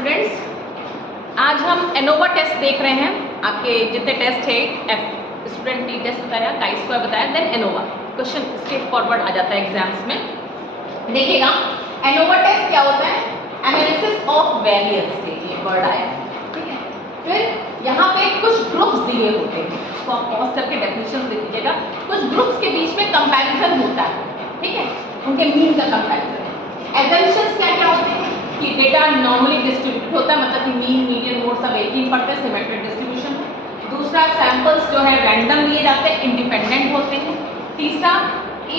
Students, आज हम ANOVA test देख रहे हैं। आपके जितने टेस्ट है, स्टूडेंट टी टेस्ट बताया, काई स्क्वायर बताया, then ANOVA question straightforward आ जाता है एग्जाम्स में। देखिएगा एनोवा टेस्ट क्या होता है, एनालिसिस ऑफ वेरिएंस से ये वर्ड आया है, ठीक है। फिर यहाँ पे कुछ ग्रुप्स दिए होते हैं, इसको आप पॉज करके डेफिनेशन देख लीजिएगा। कुछ ग्रुप्स के बीच में कंपैरिजन होता है, ठीक है, उनके मीन का कंपैरिजन। एजम्पशंस क्या क्या होते हैं कि डेटा नॉर्मली डिस्ट्रीब्यूट होता है, मतलब कि मीन, मीडियन, मोड सब एक ही पढ़ते हैं, सिमेट्रिक डिस्ट्रीब्यूशन है। दूसरा, सैंपल्स जो है रैंडम लिए जाते हैं, इंडिपेंडेंट होते हैं। तीसरा,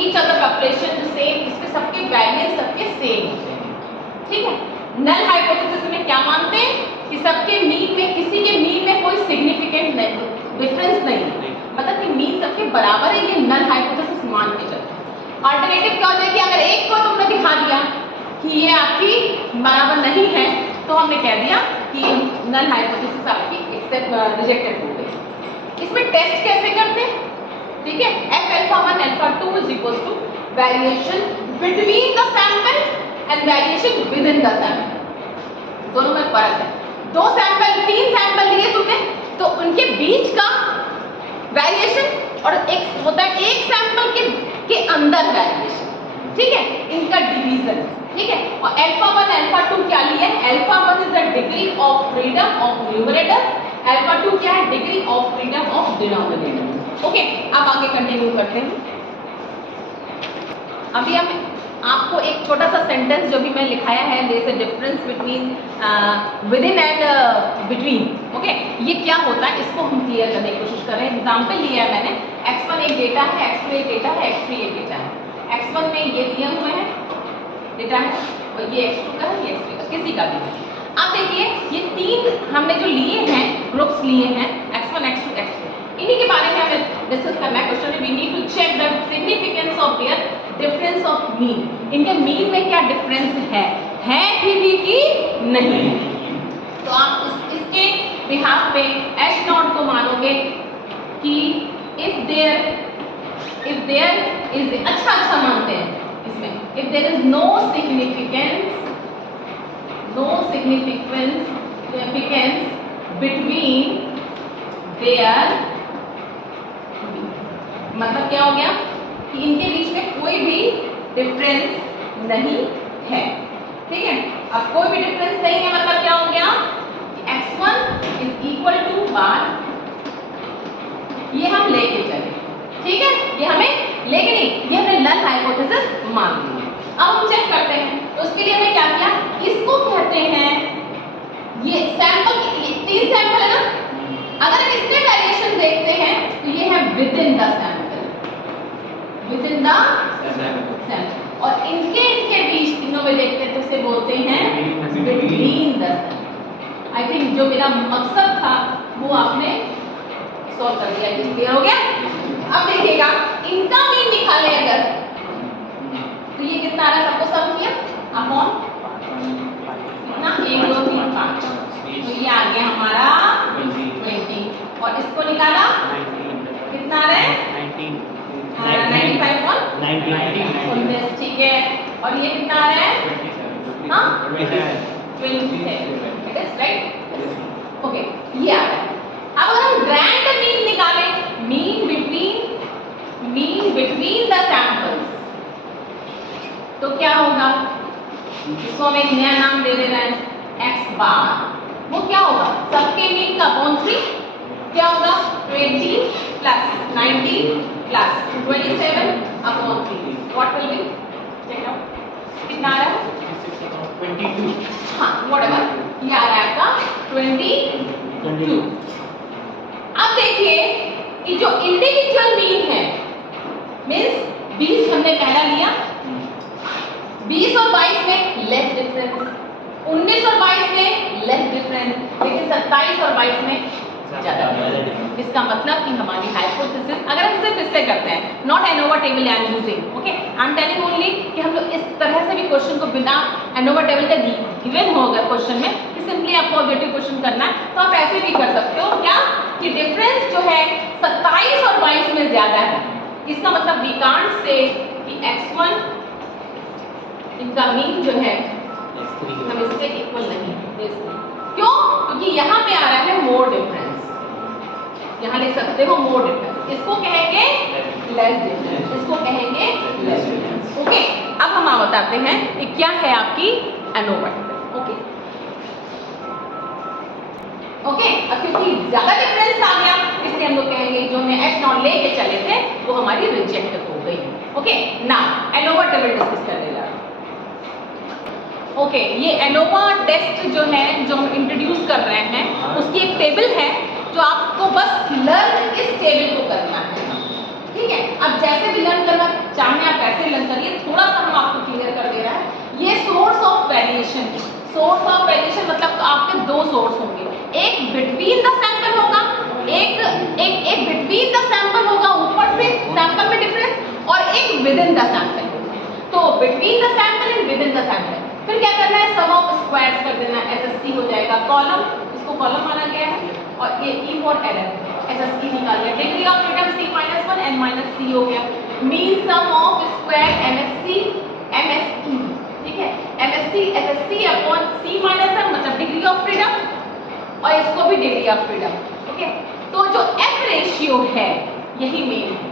ईच अदर पॉपुलेशन सेम, इसमें सबके वैल्यूज सबके सेम होते हैं, ठीक है। नल हाइपोथेसिस में क्या मानते हैं कि सबके मीन में, किसी के मीन में कोई सिग्निफिकेंट डिफरेंस नहीं है, मतलब कि मीन सबके बराबर है, ये नल हाइपोथेसिस मान के चलते हैं। अल्टरनेटिव क्या होता है कि अगर एक को तुमने दिखा दिया कि ये आपकी बराबर नहीं है, तो हमने कह दिया कि नल हाइपोथेसिस आपकी एक्सेप्ट रिजेक्टेड हो गई। इसमें टेस्ट कैसे करते हैं, ठीक है। F alpha 1 alpha 2 is equal to variation between the sample and variation within the sample, दोनों में फर्क है। दो सैंपल, तीन सैंपल लिए तुमने, तो उनके बीच का वेरिएशन और एक होता है एक सैंपल के अंदर वेरिएशन, ठीक है, इनका डिवीजन, ठीक है। और अल्फा 1 अल्फा 2 क्या लिया है, alpha 1 is the degree of freedom of numerator, alpha 2 क्या है, degree of freedom of denominator. Okay, अब आगे कंटिन्यू करते हैं। अभी हम आपको एक छोटा सा सेंटेंस जो भी मैं लिखाया है, there is a difference between within and between, okay, ये क्या होता है इसको हम क्लियर करने की कोशिश कर रहे हैं। एग्जांपल लिया है मैंने, x1 एक डेटा है, x2 एक डेटा है, x3 एक डेटा है। x1 में ये दिए हुए हैं डेटा है, और ये x2 का है, ये x3 का, किसी का भी है। अब देखिए ये तीन हमने जो लिए हैं, ग्रुप्स लिए हैं, x1 x2 x3, इन्हीं के बारे में हमें डिस्कस करना है क्वेश्चन में। We need to check the significance of their difference of mean, इनके मीन में क्या डिफरेंस है भी कि नहीं। तो आप इसके बिहाफ पे एच नॉट को मानोगे कि इफ देयर इज, अच्छा मानते हैं इसमें, if there is no significance between there, मतलब क्या हो गया कि इनके बीच में कोई भी डिफरेंस नहीं है, ठीक है। अब कोई भी डिफरेंस नहीं है मतलब क्या हो गया कि x1 इज इक्वल टू बार, ये हम लेके चले, ठीक है, ये हमें लेके नहीं, ये हमने नल हाइपोथेसिस मान ली। अब हम चेक करते हैं, तो उसके लिए हमने क्या किया, इसको कहते हैं, ये सैंपल, ये तीन सैंपल है ना, अगर हम इसमें वेरिएशन देखते हैं तो ये है with in the sample, with in the sample, और इनके बीच तीनों में देखते हैं तो इसे बोलते हैं between the sample. I think जो मेरा मकसद था वो आपने सॉल्व कर दिया, क्लियर हो गया। अब देखिएगा इनका मीन निकाले अगर, तो ये कितना आ रहा है, सबको सम किया अपॉन कितना, 1 2 3 5, तो ये आ गया हमारा 20, और इसको निकाला कितना आ रहा है 95 और 19, ठीक है, और ये कितना आ रहा है, हाँ 27, इट इज राइट, ओके, ये आ रहा है। अब अगर हम ग्रैंड मीन निकालें, मीन बिटवीन द सैंपल्स, तो क्या होगा, इसको हम एक नया नाम दे दे रहे हैं x बार। वो क्या होगा, सबके मीन का अपॉन 3 क्या होगा, 20 plus 90 plus 27 upon 3, what will be, check out, कितना आ रहा है 22, हाँ व्हाटएवर, ये आ रहा है आपका 22। अब देखिए कि जो इंडिविजुअल मीन है, मीन्स 20 हमने पहला लिया, 20 और 22 में लेस डिफरेंस, 19 और 22 में लेस डिफरेंस, लेकिन 27 और 22 में ज्यादा डिफरेंस। इसका मतलब कि हमारी हाइपोथेसिस, अगर हम सिर्फ इससे करते हैं, not ANOVA table I am using, okay, I am telling only कि हम लोग इस तरह से भी क्वेश्चन को बिना एनोवा टेबल का गिवन हो अगर क्वेश्चन में कि सिंपली आपको ऑब्जेक्टिव क्वेश्चन करना है, तो आप ऐसे भी कर सकते हो क्या कि डिफरेंस जो है 27 और 22 में ज्यादा है, इसका मतलब वी कांट से कि x1 इनका मीन जो है हम इससे इक्वल नहीं, यहाँ पे आ रहा है मोर डिफरेंस, यहाँ लिख सकते हो मोर डिफरेंस, इसको कहेंगे लेस डिफरेंस, इसको कहेंगे लेस डिफरेंस। ओके, अब हम बताते हैं कि क्या है आपकी एनोवा डिफरेंस। ओके ओके, अब क्योंकि ज्यादा डिफरेंस आ गया इसलिए हम लोग कहेंगे जो मैं एच नॉट लेके चले थे वो हमारी रिजेक्ट हो गई। Okay, now ANOVA table discuss करने जा रहे हैं। ओके, ये एनोवा टेस्ट जो है जो हम इंट्रोड्यूस कर रहे हैं उसकी एक टेबल है जो आपको बस लर्न इस टेबल को करना है। ठीक है, अब जैसे भी लर्न करना चाहें आप कैसे लर्न करिए, थोड़ा सा हम आपको क्लियर कर दे रहा है। ये source of variation, source of variation मतलब आपके दो सोर्स होंगे, एक बिटवीन द सैंपल होगा, एक बिटवीन द सैंपल होगा ऊपर से सैंपल में डिफरेंस, और एक विद इन द सैंपल। तो between the sample and with in the sample, फिर क्या करना है, सम ऑफ स्क्वायर्स कर देना, SSC हो जाएगा, कॉलम, इसको कॉलम माना गया है, और ये ई फॉर एरर, SSC निकाल लिया, degree of freedom C - 1 n - C हो गया, mean sum of square MSE, ठीक है, MSC SSC अपॉन C - 1 मतलब डिग्री ऑफ फ्रीडम, और इसको भी डिग्री ऑफ फ्रीडम। ओके, तो जो F रेशियो है यही मेन है,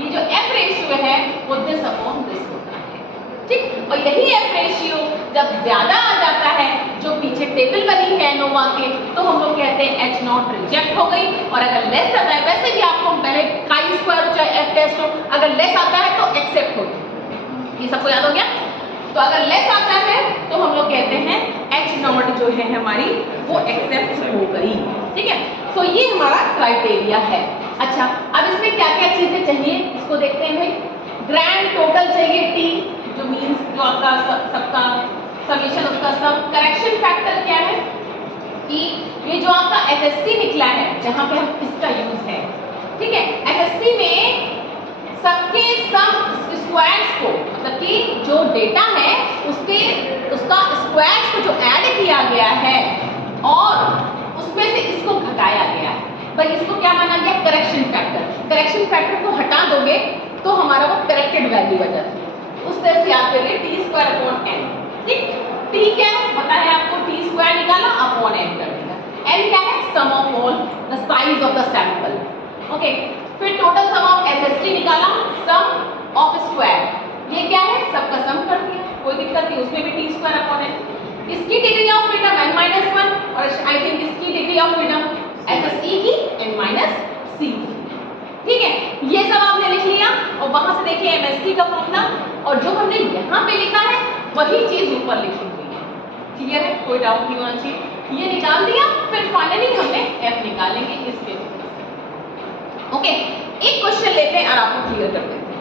ये जो F रेशियो है वो दिस अपॉन दिस होता है। ठीक, और यही F रेशियो जब ज्यादा आ जाता है, जो पीछे टेबल बनी है एनोवा के, तो हम लोग कहते हैं H नॉट रिजेक्ट हो गई, और अगर लेस आता है, वैसे भी आपको पहले काई स्क्वायर हो चाहे F टेस्ट हो, अगर लेस आता है तो एक्सेप्ट होगी, ये सबको याद हो गया। तो अगर लेस आता है तो हम लोग कहते हैं H नॉट जो है हमारी वो एक्सेप्ट हो गई। ठीक है, तो ये हमारा क्राइटेरिया है। अच्छा, अब इसमें क्या क्या चीजें चाहिए इसको देखते हैं भाई। ग्रैंड टोटल चाहिए T, जो मीन्स जो आपका सबका समीशन उसका सब। करेक्शन फैक्टर क्या है कि ये जो आपका SSC निकला है जहां पे हम इसका यूज है, ठीक है, SSC में सबके सम स्क्वायर्स को, मतलब कि जो डेटा है उसका स्क्वायर्स को जो ऐड किया गया है और उसमें से इसको घटाया गया है, भाई इसको क्या माना गया, करेक्शन फैक्टर। करेक्शन फैक्टर को हटा दोगे तो हमारा वो करेक्टेड वैल्यू आ जाती है। उस तरह से याद करिए T² n। ठीक, T क्या है पता है आपको, T² निकाला अपॉन n कर देगा। n क्या है, sum of all the size of the sample. Okay, फिर टोटल सम ऑफ SST निकाला, सम ऑफ स्क्वायर, ये क्या है, सबका सम कर दिया, कोई दिक्कत नहीं, उसमें भी T² अपॉन n। इसकी डिग्री ऑफ फ्रीडम n - 1, और आई थिंक इसकी डिग्री ऑफ फ्रीडम SSE की n - C। ठीक है, ये सब आपने लिख लिया, और वहां से देखिए MST का फॉर्मूला, और जो हमने यहाँ पे लिखा है वही चीज ऊपर लिखी हुई है। क्लियर है, कोई डाउट नहीं होना चाहिए। ये निकाल दिया, फिर फाइनली हमने F निकालेंगे इसके। ओके, एक क्वेश्चन लेते हैं और आपको क्लियर कर देते हैं।